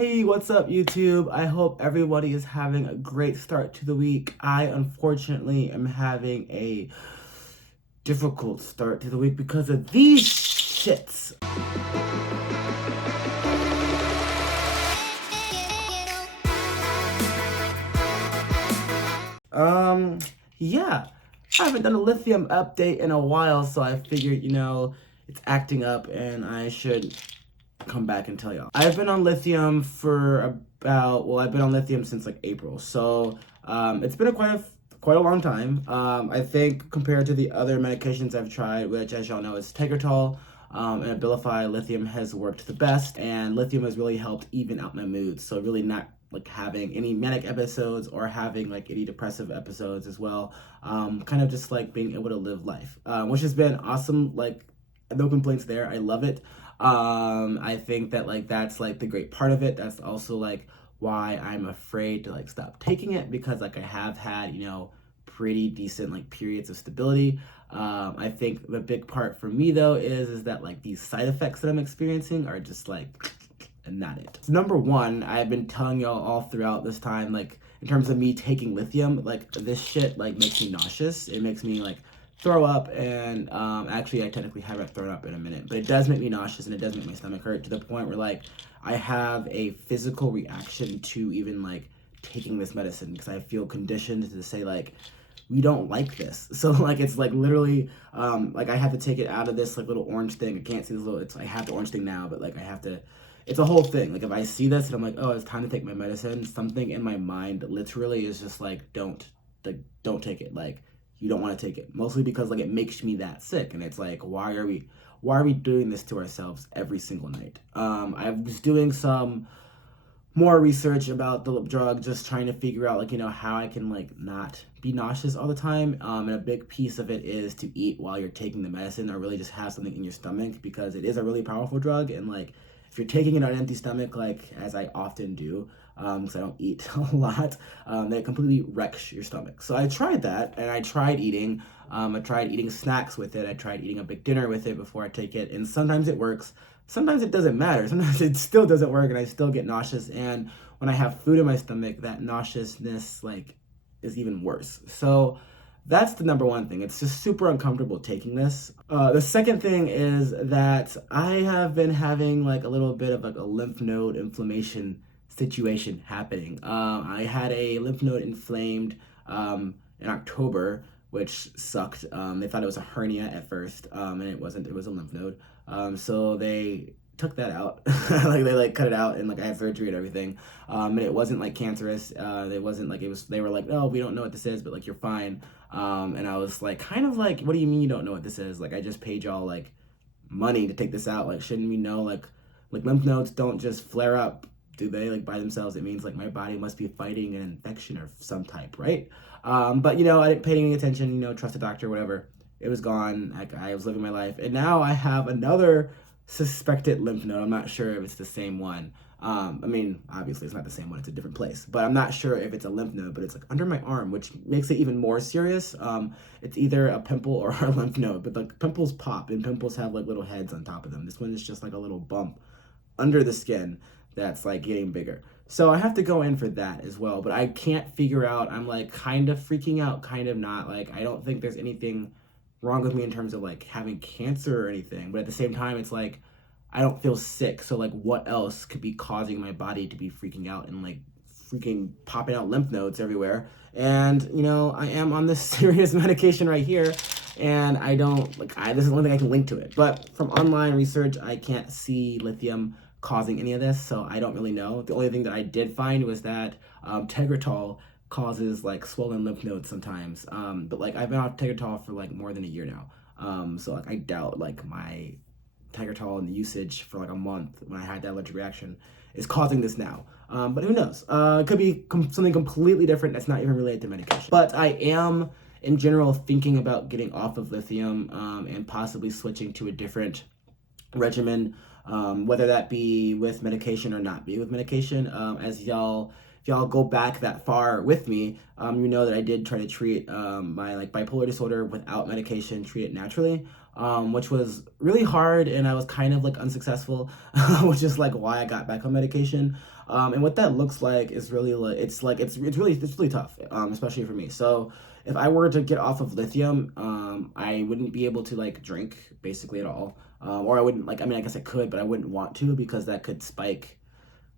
Hey, what's up, YouTube? I hope everybody is having a great start to the week. I unfortunately am having a difficult start to the week because of these shits. Yeah, I haven't done a lithium update in a while, so I figured, it's acting up and I should come back and tell y'all. I've been on lithium for I've been on lithium since like April, so it's been quite a long time. I think compared to the other medications I've tried, which as y'all know is Tegretol and Abilify, lithium has worked the best, and lithium has really helped even out my mood. So really not like having any manic episodes or having like any depressive episodes as well. Kind of just like being able to live life, which has been awesome. Like no complaints there. I love it. I think that like that's like the great part of it. That's also like why I'm afraid to like stop taking it, because like I have had, pretty decent like periods of stability. I think the big part for me though is that like these side effects that I'm experiencing are just like and not it. So number one, I've been telling y'all all throughout this time, like in terms of me taking lithium, like this shit like makes me nauseous. It makes me like throw up, and actually I technically haven't thrown up in a minute, but it does make me nauseous and it does make my stomach hurt to the point where like I have a physical reaction to even like taking this medicine, because I feel conditioned to say like we don't like this. So like it's like literally like I have to take it out of this like little orange thing. I can't see this little, I have the orange thing now, but like I have to, it's a whole thing. Like if I see this and I'm like, oh, it's time to take my medicine, something in my mind literally is just like don't take it. Like you don't want to take it, mostly because like it makes me that sick, and it's like why are we doing this to ourselves every single night? I was doing some more research about the drug, just trying to figure out like how I can like not be nauseous all the time, and a big piece of it is to eat while you're taking the medicine, or really just have something in your stomach, because it is a really powerful drug. And like if you're taking it on an empty stomach, like as I often do, because I don't eat a lot, then it completely wrecks your stomach. So I tried that, and I tried eating snacks with it. I tried eating a big dinner with it before I take it, and sometimes it works, sometimes it doesn't matter. Sometimes it still doesn't work and I still get nauseous. And when I have food in my stomach, that nauseousness like is even worse. So that's the number one thing. It's just super uncomfortable taking this. The second thing is that I have been having like a little bit of like a lymph node inflammation situation happening. I had a lymph node inflamed in October, which sucked. They thought it was a hernia at first, and it wasn't. It was a lymph node. So they took that out. Like they like cut it out, and like I had surgery and everything. And it wasn't like cancerous. It wasn't like it was. They were like, oh, we don't know what this is, but like you're fine. And I was like, kind of like, what do you mean you don't know what this is? Like I just paid y'all like money to take this out. Like shouldn't we know? Like lymph nodes don't just flare up, do they? Like by themselves. It means like my body must be fighting an infection of some type, right? But I didn't pay any attention. Trust a doctor, whatever. It was gone. Like I was living my life, and now I have another suspected lymph node. I'm not sure if it's the same one. I mean, obviously it's not the same one. It's a different place, but I'm not sure if it's a lymph node. But it's like under my arm, which makes it even more serious. It's either a pimple or a lymph node. But like pimples pop, and pimples have like little heads on top of them. This one is just like a little bump under the skin that's like getting bigger. So I have to go in for that as well. But I can't figure out. I'm like kind of freaking out, kind of not. Like I don't think there's anything wrong with me in terms of like having cancer or anything, but at the same time it's like I don't feel sick, so like what else could be causing my body to be freaking out and like freaking popping out lymph nodes everywhere? And I am on this serious medication right here, and I don't like this is the only thing I can link to it, but from online research I can't see lithium causing any of this, so I don't really know. The only thing that I did find was that Tegretol causes like swollen lymph nodes sometimes. But like I've been off Tegretol for like more than a year now. So like I doubt like my Tegretol and the usage for like a month when I had that allergic reaction is causing this now. But who knows? It could be something completely different that's not even related to medication. But I am in general thinking about getting off of lithium and possibly switching to a different regimen, whether that be with medication or not be with medication. As if y'all go back that far with me, you know that I did try to treat my like bipolar disorder without medication, treat it naturally, which was really hard, and I was kind of like unsuccessful, which is like why I got back on medication. And what that looks like is really like it's really tough, especially for me. So if I were to get off of lithium, I wouldn't be able to like drink basically at all, or I wouldn't like. I mean, I guess I could, but I wouldn't want to because that could spike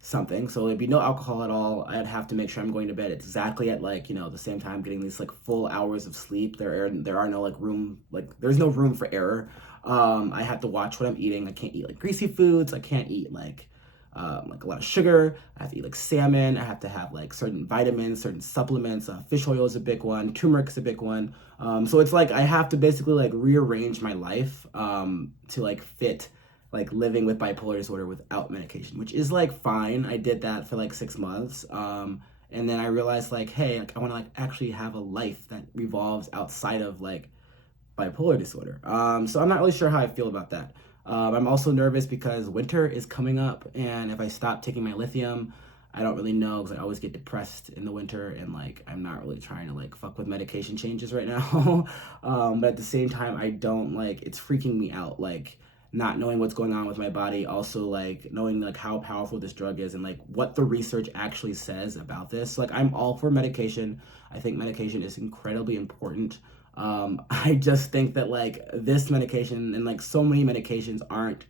something. So it'd be no alcohol at all. I'd have to make sure I'm going to bed exactly at like, the same time, getting these like full hours of sleep. There are no like there's no room for error. I have to watch what I'm eating. I can't eat like greasy foods. I can't eat like a lot of sugar. I have to eat like salmon. I have to have like certain vitamins, certain supplements. Fish oil is a big one. Turmeric is a big one. So it's like I have to basically like rearrange my life to like fit like living with bipolar disorder without medication, which is like fine. I did that for like 6 months. And then I realized like, hey, like, I want to like actually have a life that revolves outside of like bipolar disorder. So I'm not really sure how I feel about that. I'm also nervous because winter is coming up, and if I stop taking my lithium, I don't really know because I always get depressed in the winter, and like I'm not really trying to like fuck with medication changes right now. But at the same time, I don't like it's freaking me out. Like not knowing what's going on with my body, also like knowing like how powerful this drug is and like what the research actually says about this. Like I'm all for medication. I think medication is incredibly important. I just think that like this medication and like so many medications aren't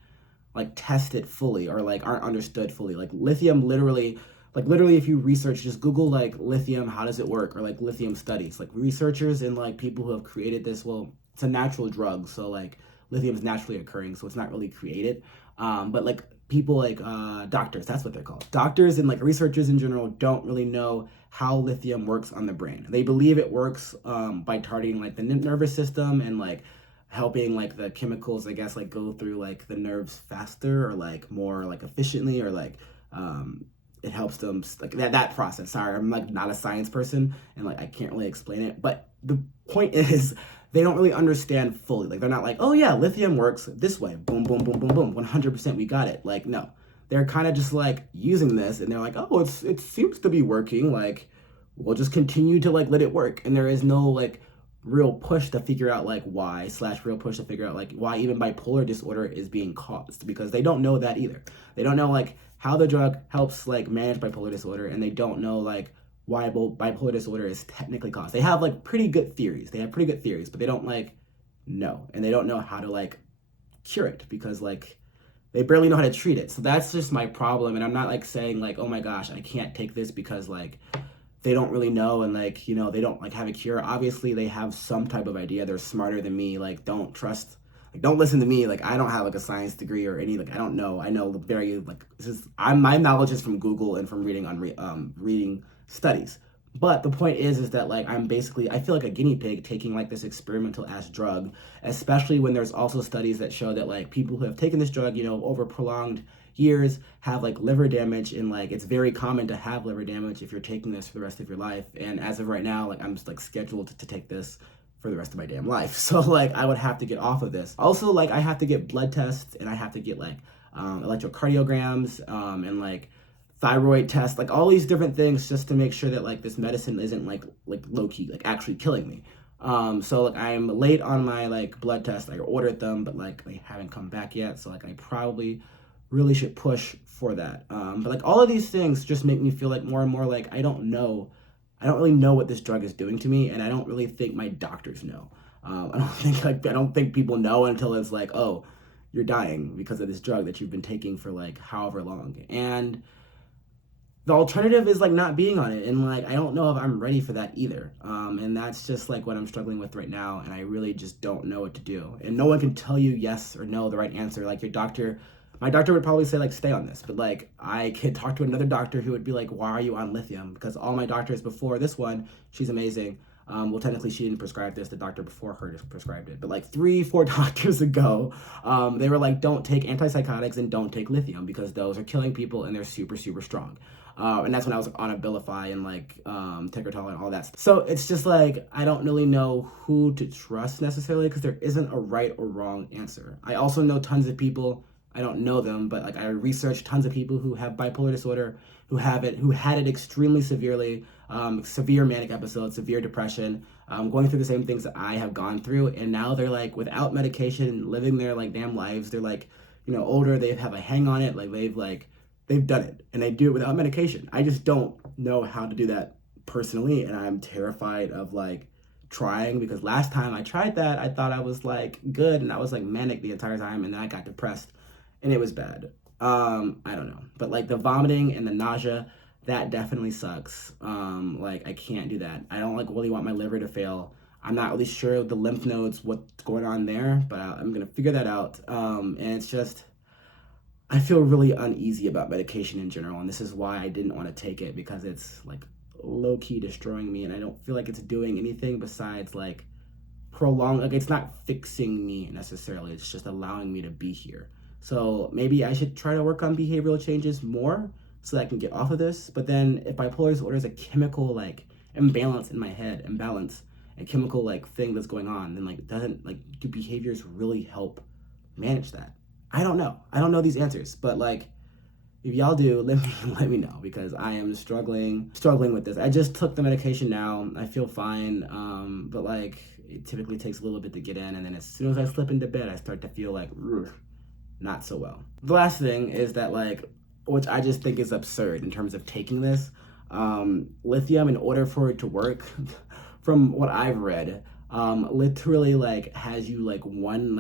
like tested fully or like aren't understood fully. Like lithium literally if you research, just Google like lithium, how does it work, or like lithium studies. Like researchers and like people who have created this, well, it's a natural drug, so like lithium is naturally occurring, so it's not really created. But like people like doctors, that's what they're called. Doctors and like researchers in general don't really know how lithium works on the brain. They believe it works by targeting like the nervous system and like helping like the chemicals, I guess, like go through like the nerves faster or like more like efficiently, or like it helps them like that process. Sorry, I'm like not a science person and like I can't really explain it, but the point is they don't really understand fully. Like they're not like, oh yeah, lithium works this way, boom boom boom boom boom, 100% we got it. Like no, they're kind of just like using this and they're like, oh, it seems to be working, like we'll just continue to like let it work. And there is no like real push to figure out like why slash real push to figure out like why even bipolar disorder is being caused, because they don't know that either. They don't know like how the drug helps like manage bipolar disorder, and they don't know like why bipolar disorder is technically caused. They have like pretty good theories, but they don't like know, and they don't know how to like cure it because like they barely know how to treat it. So that's just my problem. And I'm not like saying like, oh my gosh, I can't take this because like they don't really know, and like they don't like have a cure. Obviously they have some type of idea. They're smarter than me. Like don't listen to me. Like I don't have like a science degree or any, like I don't know. I know very like my knowledge is from Google and from reading on reading studies. But the point is that like I feel like a guinea pig taking like this experimental ass drug, especially when there's also studies that show that like people who have taken this drug, over prolonged years have like liver damage, and like it's very common to have liver damage if you're taking this for the rest of your life. And as of right now, like I'm just like scheduled to take this for the rest of my damn life. So like I would have to get off of this. Also, like I have to get blood tests, and I have to get like electrocardiograms and like thyroid tests, like all these different things just to make sure that like this medicine isn't like low key, like actually killing me. So like I'm late on my like blood test. I ordered them, but like they haven't come back yet. So like I probably really should push for that. But like all of these things just make me feel like more and more like I don't really know what this drug is doing to me, and I don't really think my doctors know. I don't think people know until it's like, oh, you're dying because of this drug that you've been taking for like however long. And the alternative is like not being on it, and like I don't know if I'm ready for that either. And that's just like what I'm struggling with right now, and I really just don't know what to do. And no one can tell you yes or no the right answer. Like my doctor would probably say like stay on this, but like I could talk to another doctor who would be like, why are you on lithium? Because all my doctors before this one, she's amazing. Well, technically she didn't prescribe this. The doctor before her just prescribed it. But like 3-4 doctors ago, they were like, don't take antipsychotics and don't take lithium because those are killing people and they're super, super strong. And that's when I was on Abilify and like Tegretol and all that stuff. So it's just like, I don't really know who to trust necessarily because there isn't a right or wrong answer. I also know tons of people, I don't know them, but like I researched tons of people who have bipolar disorder, who had it extremely severely, severe manic episodes, severe depression, going through the same things that I have gone through. And now they're like without medication, living their like damn lives. They're like, older, they have a hang on it. Like they've like they've done it, and they do it without medication. I just don't know how to do that personally, and I'm terrified of like trying, because last time I tried that, I thought I was like good, and I was like manic the entire time, and then I got depressed, and it was bad. I don't know, but like the vomiting and the nausea, that definitely sucks. Like I can't do that. I don't like really want my liver to fail. I'm not really sure of the lymph nodes, what's going on there, but I'm gonna figure that out. And it's just, I feel really uneasy about medication in general, and this is why I didn't want to take it, because it's like low key destroying me, and I don't feel like it's doing anything besides like prolong, like it's not fixing me necessarily, it's just allowing me to be here. So maybe I should try to work on behavioral changes more so that I can get off of this. But then if bipolar disorder is a chemical like imbalance in my head, a chemical like thing that's going on, then like doesn't like, do behaviors really help manage that? I don't know. I don't know these answers, but like if y'all do, let me know, because I am struggling with this. I just took the medication now. I feel fine, but like it typically takes a little bit to get in, and then as soon as I slip into bed, I start to feel like not so well. The last thing is that like, which I just think is absurd in terms of taking this, lithium, in order for it to work, from what I've read, literally like has you like one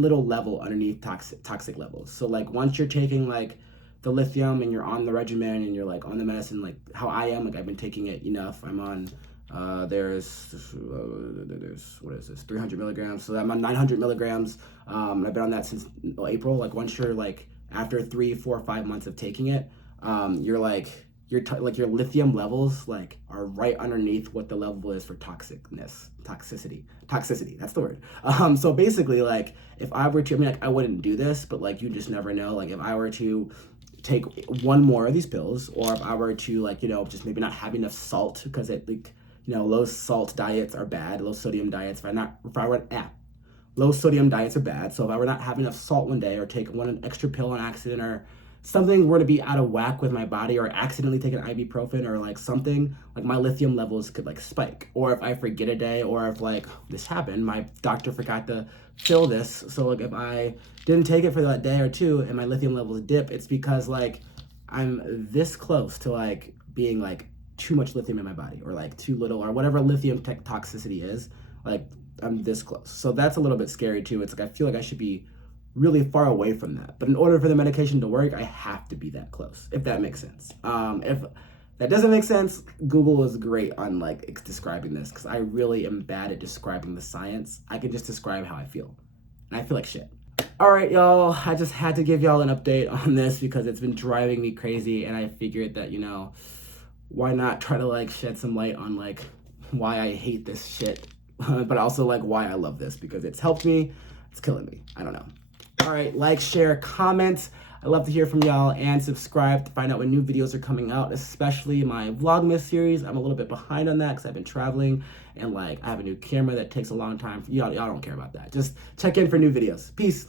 little level underneath toxic levels. So like once you're taking like the lithium and you're on the regimen and you're like on the medicine, like how I am, like I've been taking it enough. I'm on there's what is this, 300 milligrams, so I'm on 900 milligrams. I've been on that since April. Like once you're like, after 3, 4, 5 months of taking it, you're like your lithium levels like are right underneath what the level is for toxicity, that's the word. So basically like if I were to, I mean like I wouldn't do this, but like you just never know, like if I were to take one more of these pills, or if I were to like, you know, just maybe not have enough salt, because it like, you know, low salt diets are bad, low sodium diets, low sodium diets are bad. So if I were not having enough salt one day, or take one extra pill on accident, or something were to be out of whack with my body, or accidentally take an ibuprofen, or like something, like my lithium levels could like spike. Or if I forget a day, or if like this happened, my doctor forgot to fill this, so like if I didn't take it for that day or two and my lithium levels dip, it's because like I'm this close to like being like too much lithium in my body, or like too little, or whatever lithium toxicity is, like I'm this close. So that's a little bit scary too. It's like I feel like I should be really far away from that, but in order for the medication to work, I have to be that close, if that makes sense. If that doesn't make sense, Google is great on like describing this, because I really am bad at describing the science. I can just describe how I feel, and I feel like shit. All right, y'all, I just had to give y'all an update on this because it's been driving me crazy, and I figured that, you know, why not try to like shed some light on like why I hate this shit, but also like why I love this, because it's helped me, it's killing me, I don't know. All right, like, share, comment. I love to hear from y'all, and subscribe to find out when new videos are coming out, especially my Vlogmas series. I'm a little bit behind on that because I've been traveling, and like I have a new camera that takes a long time. Y'all don't care about that. Just check in for new videos. Peace.